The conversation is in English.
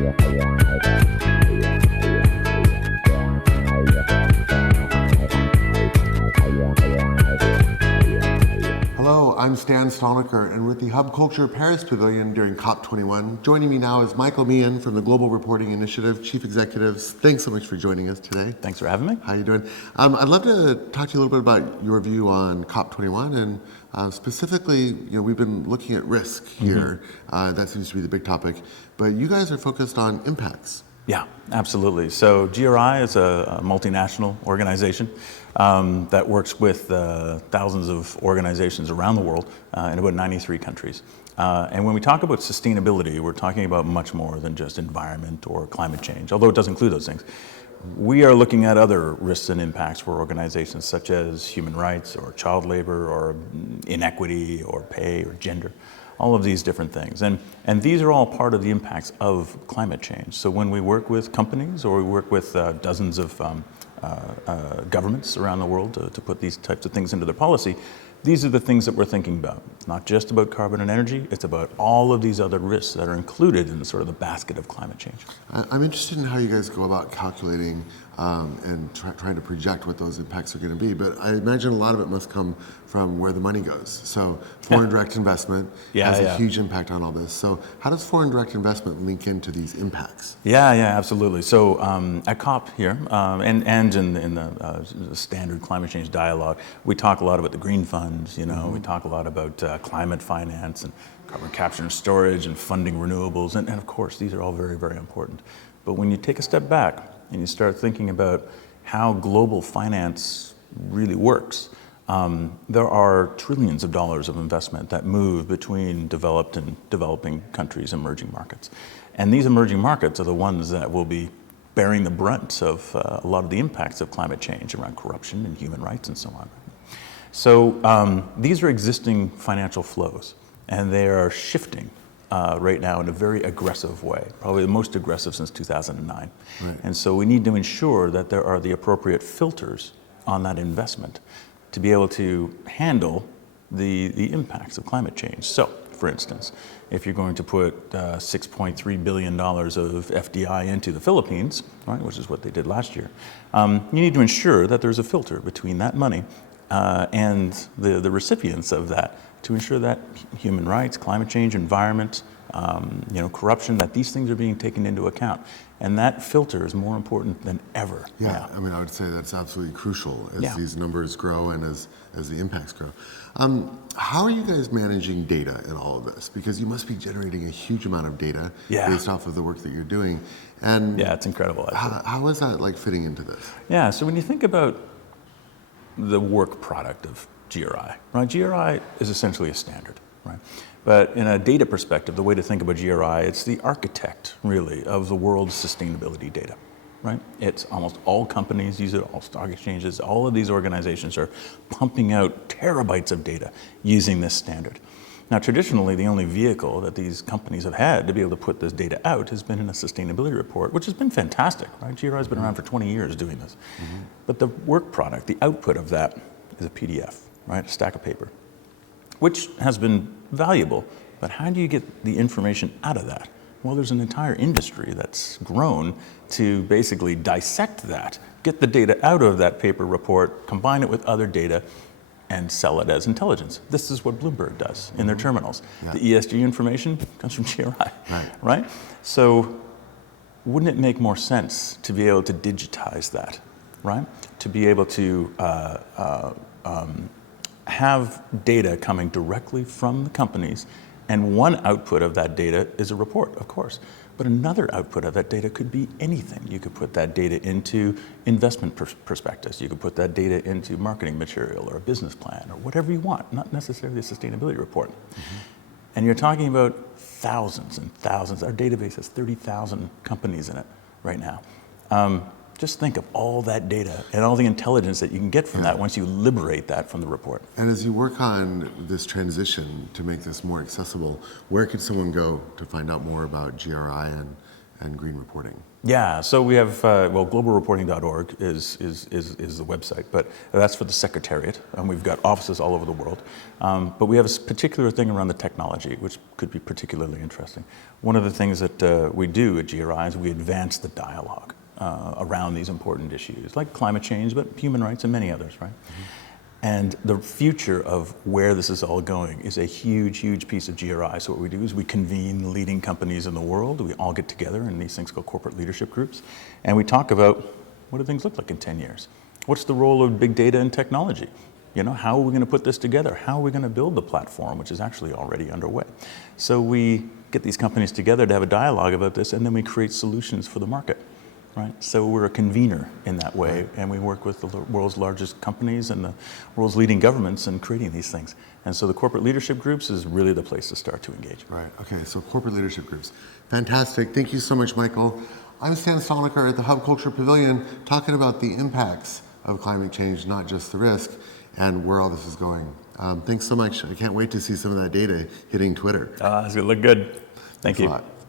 Hello, I'm Stan Stolniker, and with the Hub Culture Paris Pavilion during COP21, joining me now is Michael Meehan from the Global Reporting Initiative, Chief Executives. Thanks so much for joining us today. Thanks for having me. How are you doing? I'd love to talk to you a little bit about your view on COP21, and specifically, we've been looking at risk here. That seems to be the big topic, but you guys are focused on impacts. Yeah, absolutely. So GRI is a multinational organization that works with thousands of organizations around the world in about 93 countries. And when we talk about sustainability, we're talking about much more than just environment or climate change, although it does include those things. We are looking at other risks and impacts for organizations such as human rights or child labor or inequity or pay or gender. All of these different things. And these are all part of the impacts of climate change. So when we work with companies or we work with dozens of governments around the world to put these types of things into their policy, these are the things that we're thinking about. It's not just about carbon and energy, it's about all of these other risks that are included in sort of the basket of climate change. I'm interested in how you guys go about calculating and trying to project what those impacts are going to be, but I imagine a lot of it must come from where the money goes. So foreign direct investment has a huge impact on all this. So how does foreign direct investment link into these impacts? Yeah, absolutely. So at COP here, and in the standard climate change dialogue, we talk a lot about the green funds, we talk a lot about climate finance and carbon capture and storage and funding renewables, and of course, these are all very, very important. But when you take a step back and you start thinking about how global finance really works, there are trillions of dollars of investment that move between developed and developing countries, emerging markets. And these emerging markets are the ones that will be bearing the brunt of a lot of the impacts of climate change around corruption and human rights and so on. So these are existing financial flows, and they are shifting right now in a very aggressive way, probably the most aggressive since 2009. Right. And so we need to ensure that there are the appropriate filters on that investment to be able to handle the impacts of climate change. So, for instance, if you're going to put $6.3 billion of FDI into the Philippines, right, which is what they did last year, you need to ensure that there's a filter between that money and the recipients of that to ensure that human rights, climate change, environment, corruption, that these things are being taken into account. And that filter is more important than ever. Yeah, now. I mean, I would say that's absolutely crucial as these numbers grow and as the impacts grow. How are you guys managing data in all of this? Because you must be generating a huge amount of data based off of the work that you're doing. And it's incredible. How is that like fitting into this? Yeah, so when you think about the work product of GRI, right? GRI is essentially a standard, right? But in a data perspective, the way to think about GRI, it's the architect, really, of the world's sustainability data, right? It's almost all companies use it, all stock exchanges, all of these organizations are pumping out terabytes of data using this standard. Now, traditionally, the only vehicle that these companies have had to be able to put this data out has been in a sustainability report, which has been fantastic, right? GRI has been around for 20 years doing this. But the work product, the output of that is a PDF, right? A stack of paper, which has been valuable, but how do you get the information out of that? Well, there's an entire industry that's grown to basically dissect that, get the data out of that paper report, combine it with other data, and sell it as intelligence. This is what Bloomberg does in their terminals. The ESG information comes from GRI, right? So wouldn't it make more sense to be able to digitize that, right? To be able to have data coming directly from the companies, and one output of that data is a report, of course. But another output of that data could be anything. You could put that data into investment prospectus. You could put that data into marketing material or a business plan or whatever you want, not necessarily a sustainability report. And you're talking about thousands and thousands. Our database has 30,000 companies in it right now. Just think of all that data and all the intelligence that you can get from that once you liberate that from the report. And as you work on this transition to make this more accessible, where could someone go to find out more about GRI and green reporting? Yeah, so we have, globalreporting.org is the website, but that's for the Secretariat, and we've got offices all over the world. But we have a particular thing around the technology, which could be particularly interesting. One of the things that we do at GRI is we advance the dialogue around these important issues, like climate change, but human rights and many others, right? Mm-hmm. And the future of where this is all going is a huge, huge piece of GRI. So what we do is we convene leading companies in the world. We all get together in these things called corporate leadership groups. And we talk about what do things look like in 10 years? What's the role of big data and technology? You know, how are we going to put this together? How are we going to build the platform, which is actually already underway? So we get these companies together to have a dialogue about this, and then we create solutions for the market. Right? So we're a convener in that way, and we work with the world's largest companies and the world's leading governments in creating these things. And so the corporate leadership groups is really the place to start to engage. Right, okay, so corporate leadership groups. Fantastic, thank you so much, Michael. I'm Stan Stolniker at the Hub Culture Pavilion talking about the impacts of climate change, not just the risk, and where all this is going. Thanks so much. I can't wait to see some of that data hitting Twitter. It's going to look good. Thank you. Thanks a lot.